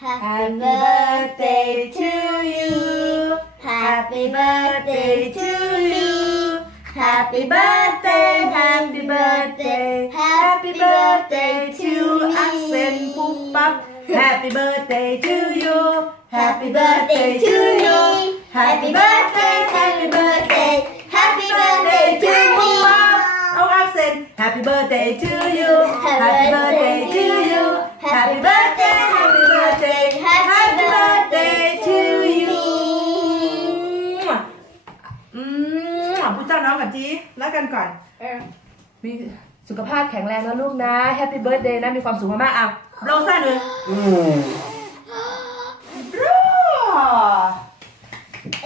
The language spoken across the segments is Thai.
Happy birthday to you. Happy birthday to you. Happy birthday, happy birthday, happy birthday to Axel oh, Happy birthday to you. Happy birthday to you. Happy birthday, happy birthday, happy birthday to Pupak. Oh, happy birthday to you. Happy birthday to you. แล้วกันก่อนมีสุขภาพแข็งแรงนะลูกนะ แฮปปี้เบิร์ดเดย์นะ มีความสุขมากๆอะเราซ่าหน่อยรอ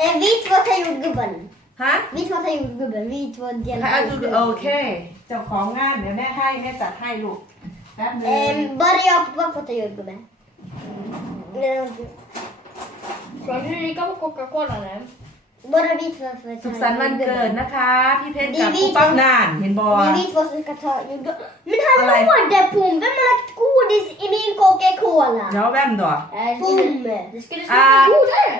Eh, vet vad har gjort gubben? ฮะ Vet vad har gjort gubben? Vet vad ใครเอา hjälper ดูโอเค เจ้าของงานเดี๋ยวแม่ให้แม่จัดให้ลูกแป๊บนึง Eh, bara jag och pappa får ta gjort gubben. Eh, Ska du dricka på Coca-Cola nu? Bara vi två får สุข ta สันต์วัน gjort เกิด gubben. นะคะ พี่เพชรกับผู้ปั๊บนานเห็นบอ Vi vet vad som ska ta gjort gubben. Men hallå Alla- där Pom! Vem har lagt godis i min Coca-Cola? เดี๋ยวแวมดอ Nej, det Pom! skulle, det skulle Ah. smaka godare.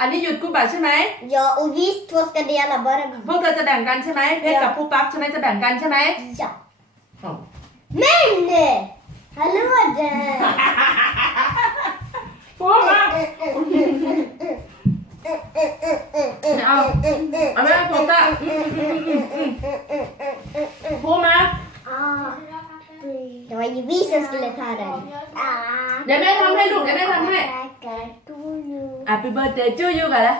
อันนี้หยุดกูบัตรใช่ไหม Ja, och vi två ska dela bara พวกเธอจะแบ่งกันใช่ไหมเพชรกับผู้ปั๊บใช่ไหมจะแบ่งกันใช่ไหม Ja. อ๋อ Men! Hallå där! พูดมา เอาเอาแม่โฟกัสพูดมา Ah, det var ju vi som skulle ta den. เดี๋ยวแม่ทำให้ลูกเดี๋ยวแม่ทำให้ Happy birthday to you กันแล้ว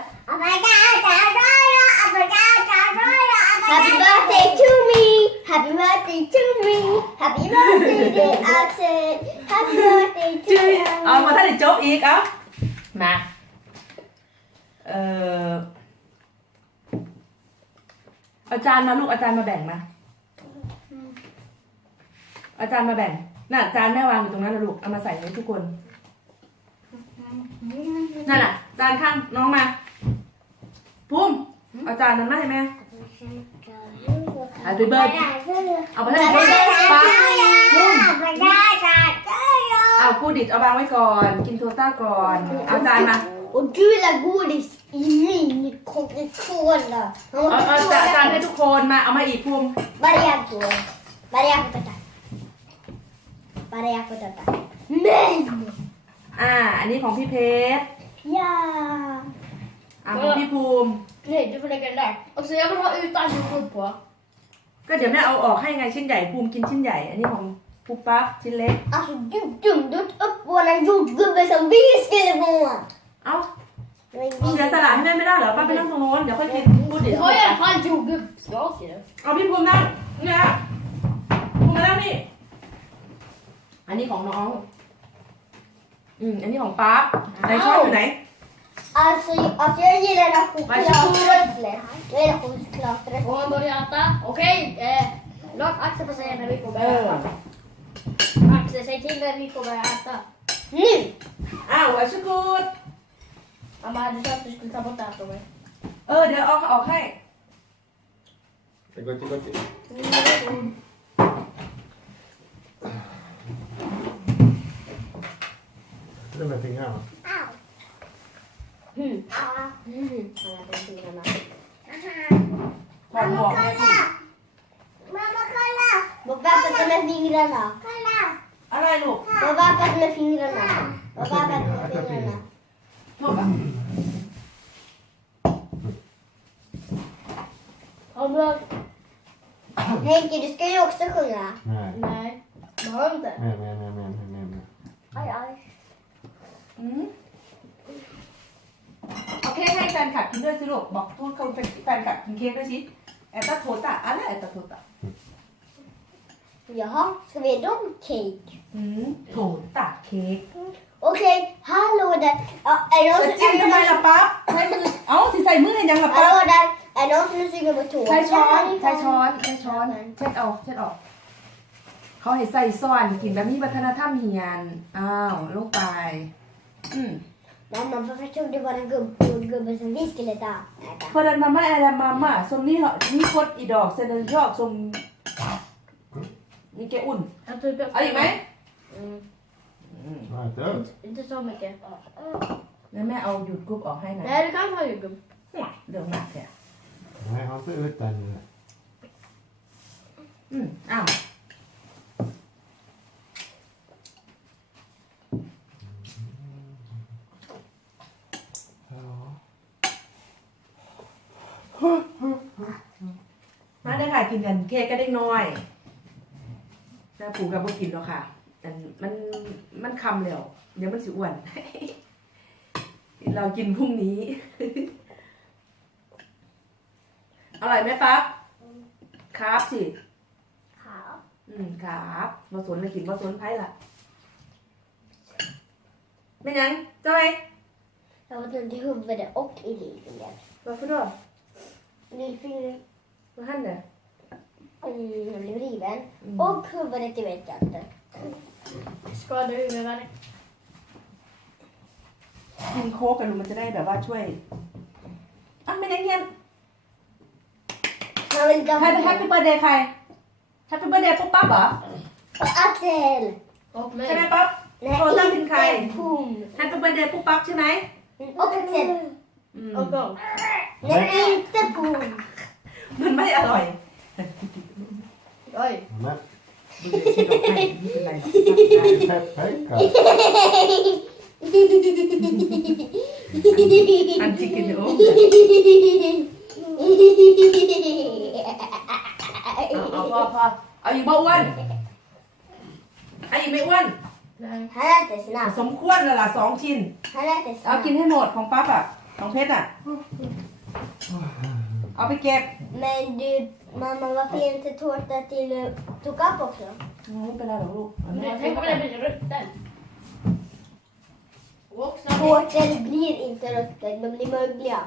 Happy birthday to me. Happy birthday to me. Happy birthday dear Axel. Happy birthday to ชื่อ you. เอามาท่านได้จบ อาจารย์มาลูกอาจารย์มาแบ่งมา อาจารย์มาแบ่ง น่ะจานแม่วางอยู่ตรงนั้นนะลูก เอามาใส่ให้ทุกคน นั่นน่ะอาจานข้างน้องมาพุ่มอาจานนั้นมาให้แม่ Happy birthday เอาไปให้ทุกคนป้าพุ่มเอากูดิดเอาวางไว้ก่อน กินโทต้าก่อน เอาจานมา Och du vill ha godis i min Coca-Cola. เอาเอาจานจานให้ทุกคนมาเอามาอีกพุ่ม Bara jag får. Bara jag får ta. Bara jag får ta. Men! อ่า อันนี้ของพี่เพชร Ja! อ่าของพี่ภูมิ Nej, du får lägga den där. Och så jag vill ha utan choklad på. ก็เดี๋ยวแม่เอาออกให้ไงชิ้นใหญ่ภูมิกินชิ้นใหญ่ อันนี้ของปุ๊บปั๊บชิ้นเล็ก Alltså du dömde upp våra jordgubbe som vi skulle få! เอ้า Men เสียสละให้แม่ไม่ได้เหรอป้าไปนั่งตรงโน้นเดี๋ยวค่อยกินพูดดิ Du har i alla fall jordgubbssmak i det. เอาพี่ภูมินั่งเนี่ยภูมิมานั่งนี่ อันนี้ของน้อง อืม อันนี้ของปั๊บไหนช้อนอยู่ไหน Alltså, alltså jag gillar Varsågod. chokladtröfflet. Jag gillar chokladtröfflet. Och man börjar äta. Okej, eh, låt Axel få säga när vi får börja Ja. äta. Axel, säg till när vi får börja äta. Nu! อ้าววัชกูด Mamma, du sa att du skulle ta bort det här från mig. เออ เดี๋ยวเอาออกให้ Det går till, går till. Det med fingrarna. Mm. Mm. Han har på fingrarna. พอบอกแม่สิ Mamma kolla! Vad vappat med fingrarna? Kolla! อะไรลูก Vad vappat med fingrarna? Vad vappat med fingrarna? ลูกอะ Har du... Henke, du ska ju också sjunga. Nej. Nej, du har inte. Nej, nej, nej, nej, nej, nej, nej. Aj, aj. อืมเอาเค้กให้แฟนคลับกินด้วยสิลูกบอกพูดเขาแฟนคลับกินเค้กด้วยสิแอตตาโทตะอะไรแอตตาโทตะ Jaha, ska vi ha dem cake? อืมโถตะเค้ก Okej, hallå där. Ja, är det จะ någon จิ้ม som ทำไม är ล่ะปั๊บใช้มือเอ้าสิใส่มือให้ยังล่ะปั๊บ Hallå där. Är det någon som är sugen på tårta? ใช้ช้อนใช้ช้อนใช้ช้อนเช็ดเอาเช็ดออก เขาให้ใส่ซ่อนกินแบบนี้วัฒนธรรมเฮียนอ้าวลงไป อืม Mamma, varför tog du bara en gubb- gubbe som vi skulle ta? Äta. พอดันมาม่าอะไรมาม่าทรงนี้เหรอนี่คดอีดอกเซนเดนชอบทรงนี่แกอุ่น Jag tog upp เอาอีกไหม Mm. อือืม Äta upp. Inte så mycket. แล้วแม่เอาหยุดกรุ๊ปออก ให้นะ Nej, du kan ta jordgubb. เรื่องหนักเนี่ย Nej, ha inte ut den. อืมอ้าว Ja. มาได้ค่ะกินกันเค้กก็ได้น้อยน้าปูกับพวกกินแล้วค่ะอันมันมันคำแล้วเดี๋ยวมันสิอ้วน เรากินพรุ่งนี้ อร่อยไหมปั๊บครับสิ How? อืมครับมาสนเลยกินมาสนไพ่ล่ะไม่ยังจะไป Jag har ont i huvudet och i livet. Varför då? Lillfingret Vad hände? mm, blev riven. Mm. Och huvudet, det vet jag inte. Skadar huvudvärk. กินโค้กกันดูมันจะได้แบบว่าช่วยอะไม่ได้เงีย น Han vill inte แฮ ha ปปี้แฮปปี้เบ t ร์ a เดย์ใครแฮปปี้เบ t ร์ a เดย์ปุ๊บปั๊บเหรอ Axel! Och ใช่ไหม mig. ปั๊บ Nej, Kolla din inte kaj. pung. แฮปปี้เบ t ร์ a เดย์ปุ๊บปั๊บใช่ไหม Och Axel. อืม Och gång. Nej, inte pung. มันไม่อร่อย Oj. Men, ดูเดี๋ยวชิมออกให้ไม่เป็นไรหรอก pepparkaka. อันที่กินโอ้ เอาเอาพอพอเอาอีกบ่อ้วนเอาอีกไม่อ้วน Nej. Han äter snabbt. สมควรแล้วล่ะสองชิ้น Han äter เอากิน snabbt. ให้หมดของปั๊บอะของเพชรอะ เอาไปเก็บ Men du, mamma, varför är inte tårta till uh, tokap också? ไม่เป็นไรหรอกลูกเอาไม่ Men เอา Tänk om den blir rutten. Och snart. Tårtor blir inte ruttet, de blir mögliga.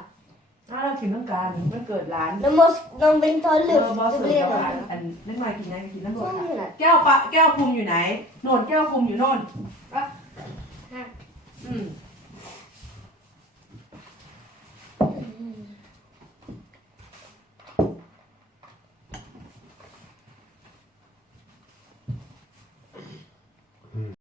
อ้าวเราถึงต้องการมันเกิดร้าน De, måste, de vill inte ha เออ luft, บอส då เสิร์ blir ฟกับ de ร้านอันเล่นมากินยังกินน้ำหมด sådana. ค่ะแก้วปะแก้วภูมิอยู่ไหนโน่นแก้วภูมิอยู่โน่นปะ